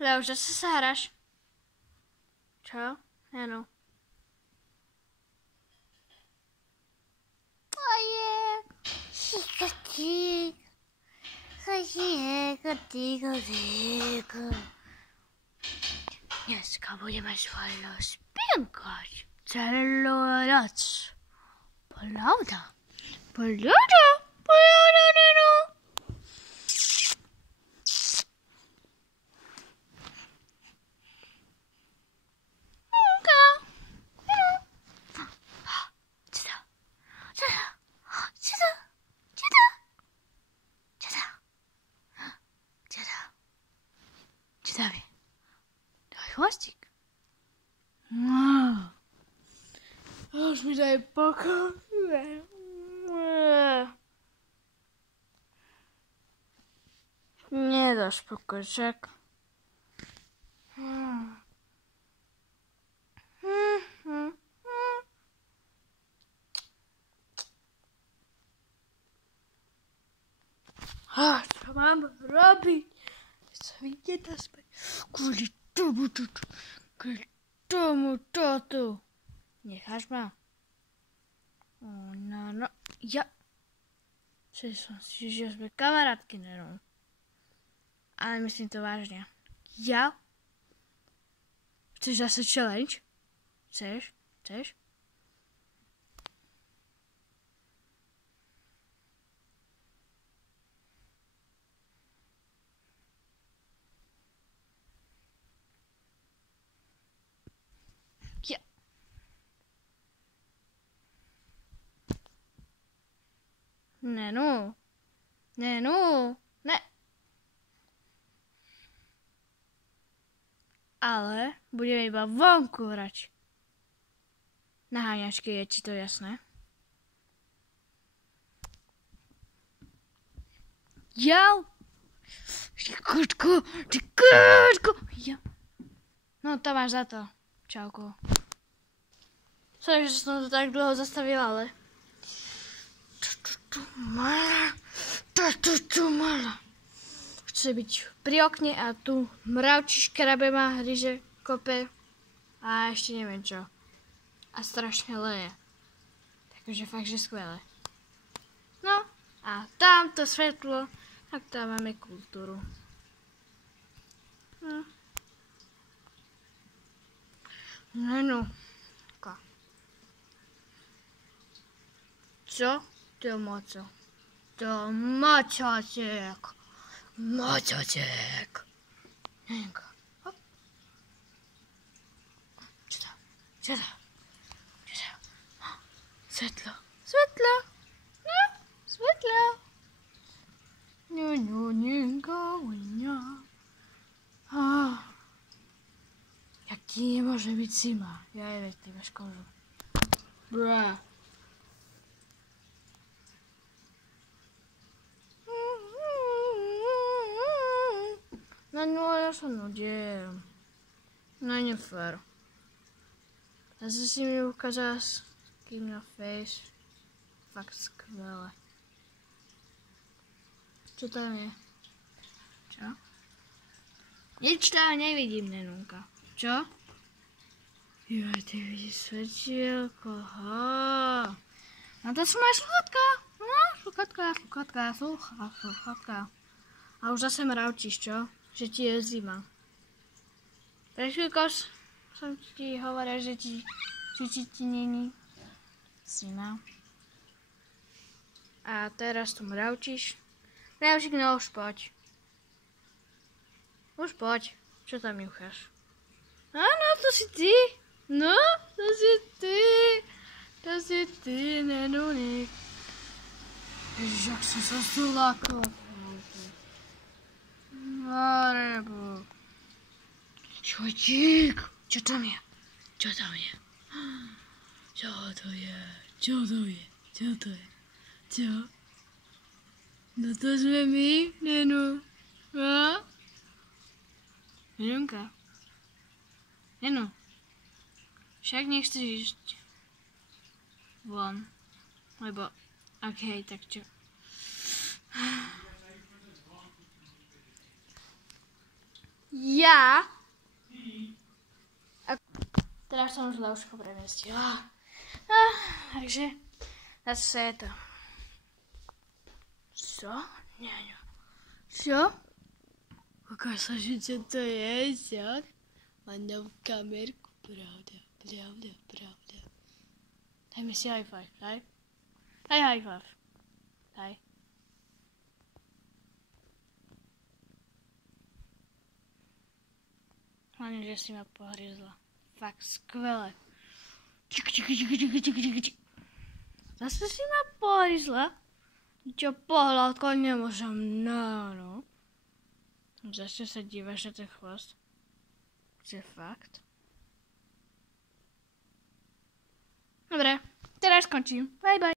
Leo, že sa hráš? Čo? Áno. Dneska budeme spolu spinkať celú noc. Pravda? Pravda? Pravda, Neno? Ciekawie. Daj chłostik. Aż mi daj pokój. Nie dasz pokoczek. Co mam robić? Co mi nie da spać? Kvôli tomu toto. Necháš ma? No, ja. Že som si, že sme kamarátky, Neno. Ale myslím to vážne. Ja? Chceš zase challenge? Chceš? Ja. Neno. Ne. Ale budeme iba vonku hrať. Na háňačke, je ti to jasné? Jau! Ty kutku! Ja. No to máš za to. Čauko. Sorry, že som to tak dlho zastavila, ale... Mala. Chce byť pri okne a tu mravčí škrabe ma hryže, kope a ešte neviem čo. A strašne leje. Takže fakt, že skvelé. No a tamto svetlo, tak tam máme kultúru. No. Co? To moco. To mačaček. Nenka. Hop. Čo to? Svetlo. No, svetlo. No, Nenka, jak ti nemôže byť zima? Ja veď, ty máš kožu. Brá. No, ja sa nudím. No, nie fair. Zase si mi ukázal ským na face. Fakt skvelé. Čo tam je? Čo? Nič tam nevidím, Nenunka. Čo? Jo, ty vidíš svetielko. No to sú moje sluchatka. No, sluchatka. A už zase mravčíš, čo? Že ti je zima. Pre chvíľko som ti hovoril, že ti není zima. A teraz tu mravčíš. Mravčík, no už poď. Čo tam jucháš? Áno, to si ty. No, to si ty, Nenuník. Ježiš, jak som sa zlákla. Marebo. Čočík. Čo tam je? Čo to je? No to sme my, Nenu. A? Nenunka. Nenu. Však nechceš ísť von. Lebo, okej, tak čo? Ja... A teraz som už leuško premestila. Takže zase je to. Co? Nie. Co? Ukáž sa, že čo to je, tak? Má novú kamerku, pravda. Dajme si high five, daj? Daj high five. Daj. Hlavne, že si ma pohryzla. Fakt skvelé. Zase si ma pohryzla? Čo pohľadko nemôžem, no. Zase sa dívaš na ten chvost. Že fakt? Dobre, teraz skončím. Bye.